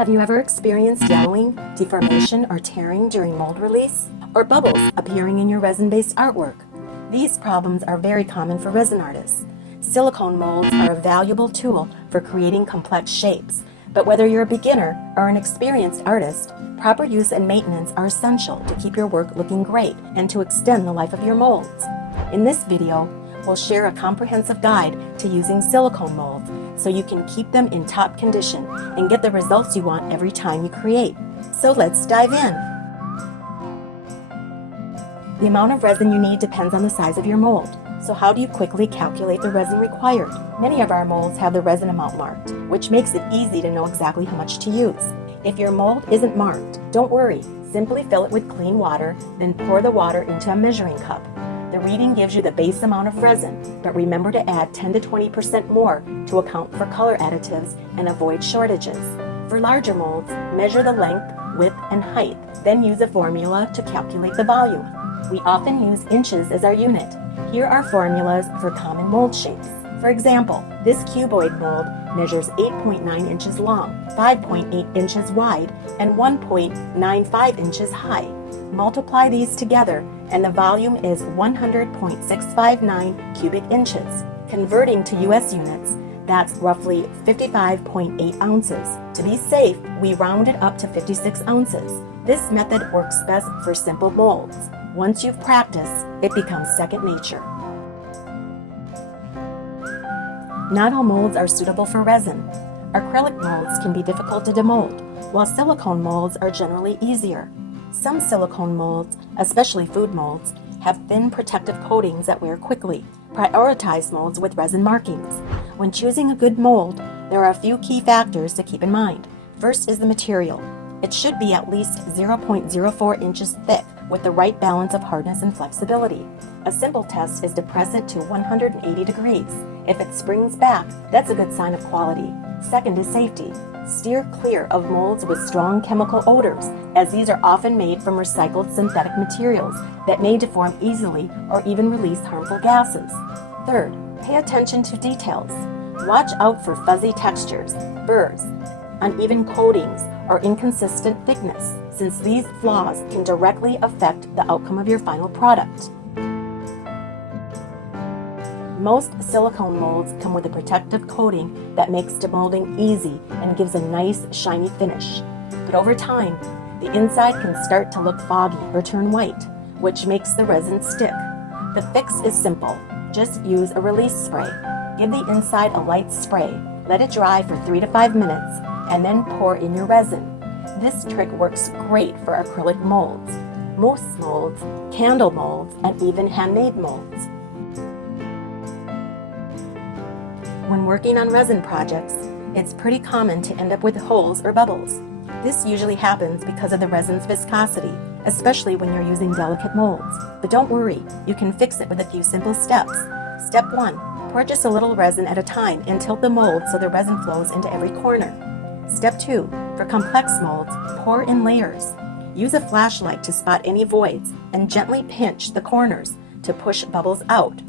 Have you ever experienced yellowing, deformation, or tearing during mold release? Or bubbles appearing in your resin-based artwork? These problems are very common for resin artists. Silicone molds are a valuable tool for creating complex shapes, but whether you're a beginner or an experienced artist, proper use and maintenance are essential to keep your work looking great and to extend the life of your molds. In this video, we'll share a comprehensive guide to using silicone molds so you can keep them in top condition and get the results you want every time you create. So let's dive in. The amount of resin you need depends on the size of your mold. So how do you quickly calculate the resin required? Many of our molds have the resin amount marked, which makes it easy to know exactly how much to use. If your mold isn't marked, don't worry. Simply fill it with clean water, then pour the water into a measuring cup. The reading gives you the base amount of resin, but remember to add 10 to 20% more to account for color additives and avoid shortages. For larger molds, measure the length, width, and height, then use a formula to calculate the volume. We often use inches as our unit. Here are formulas for common mold shapes. For example, this cuboid mold measures 8.9 inches long, 5.8 inches wide, and 1.95 inches high. Multiply these together and the volume is 100.659 cubic inches. Converting to US units, that's roughly 55.8 ounces. To be safe, we round it up to 56 ounces. This method works best for simple molds. Once you've practiced, it becomes second nature. Not all molds are suitable for resin. Acrylic molds can be difficult to demold, while silicone molds are generally easier. Some silicone molds, especially food molds, have thin protective coatings that wear quickly. Prioritize molds with resin markings. When choosing a good mold, there are a few key factors to keep in mind. First is the material. It should be at least 0.04 inches thick with the right balance of hardness and flexibility. A simple test is to press it to 180 degrees. If it springs back, that's a good sign of quality. Second is safety. Steer clear of molds with strong chemical odors, as these are often made from recycled synthetic materials that may deform easily or even release harmful gases. Third, pay attention to details. Watch out for fuzzy textures, burrs, uneven coatings, or inconsistent thickness, since these flaws can directly affect the outcome of your final product. Most silicone molds come with a protective coating that makes demolding easy and gives a nice, shiny finish. But over time, the inside can start to look foggy or turn white, which makes the resin stick. The fix is simple. Just use a release spray. Give the inside a light spray, let it dry for 3 to 5 minutes, and then pour in your resin. This trick works great for acrylic molds, mousse molds, candle molds, and even handmade molds. When working on resin projects, it's pretty common to end up with holes or bubbles. This usually happens because of the resin's viscosity, especially when you're using delicate molds. But don't worry, you can fix it with a few simple steps. Step 1. Pour just a little resin at a time and tilt the mold so the resin flows into every corner. Step 2. For complex molds, pour in layers. Use a flashlight to spot any voids and gently pinch the corners to push bubbles out.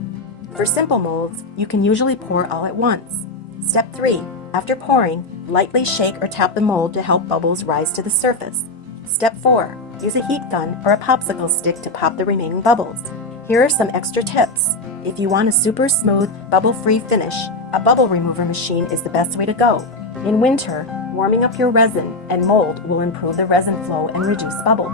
For simple molds, you can usually pour all at once. Step 3. After pouring, lightly shake or tap the mold to help bubbles rise to the surface. Step 4. Use a heat gun or a popsicle stick to pop the remaining bubbles. Here are some extra tips. If you want a super smooth, bubble-free finish, a bubble remover machine is the best way to go. In winter, warming up your resin and mold will improve the resin flow and reduce bubbles.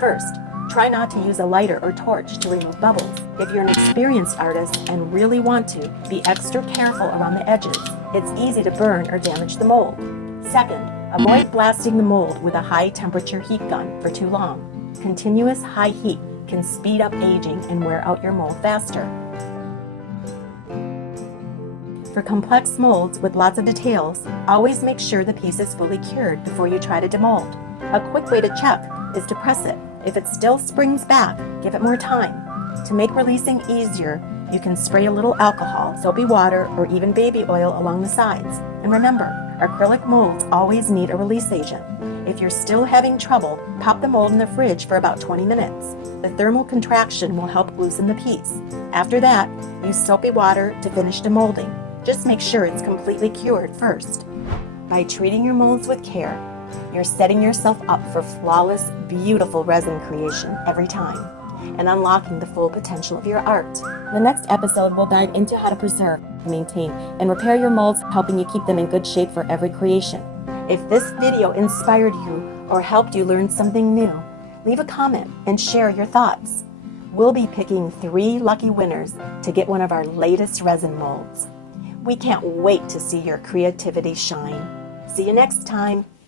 First, try not to use a lighter or torch to remove bubbles. If you're an experienced artist and really want to, be extra careful around the edges. It's easy to burn or damage the mold. Second, avoid blasting the mold with a high-temperature heat gun for too long. Continuous high heat can speed up aging and wear out your mold faster. For complex molds with lots of details, always make sure the piece is fully cured before you try to demold. A quick way to check is to press it. If it still springs back, give it more time. To make releasing easier, you can spray a little alcohol, soapy water, or even baby oil along the sides. And remember, acrylic molds always need a release agent. If you're still having trouble, pop the mold in the fridge for about 20 minutes. The thermal contraction will help loosen the piece. After that, use soapy water to finish demolding. Just make sure it's completely cured first. By treating your molds with care, you're setting yourself up for flawless, beautiful resin creation every time and unlocking the full potential of your art. The next episode will dive into how to preserve, maintain, and repair your molds, helping you keep them in good shape for every creation. If this video inspired you or helped you learn something new, leave a comment and share your thoughts. We'll be picking 3 lucky winners to get one of our latest resin molds. We can't wait to see your creativity shine. See you next time.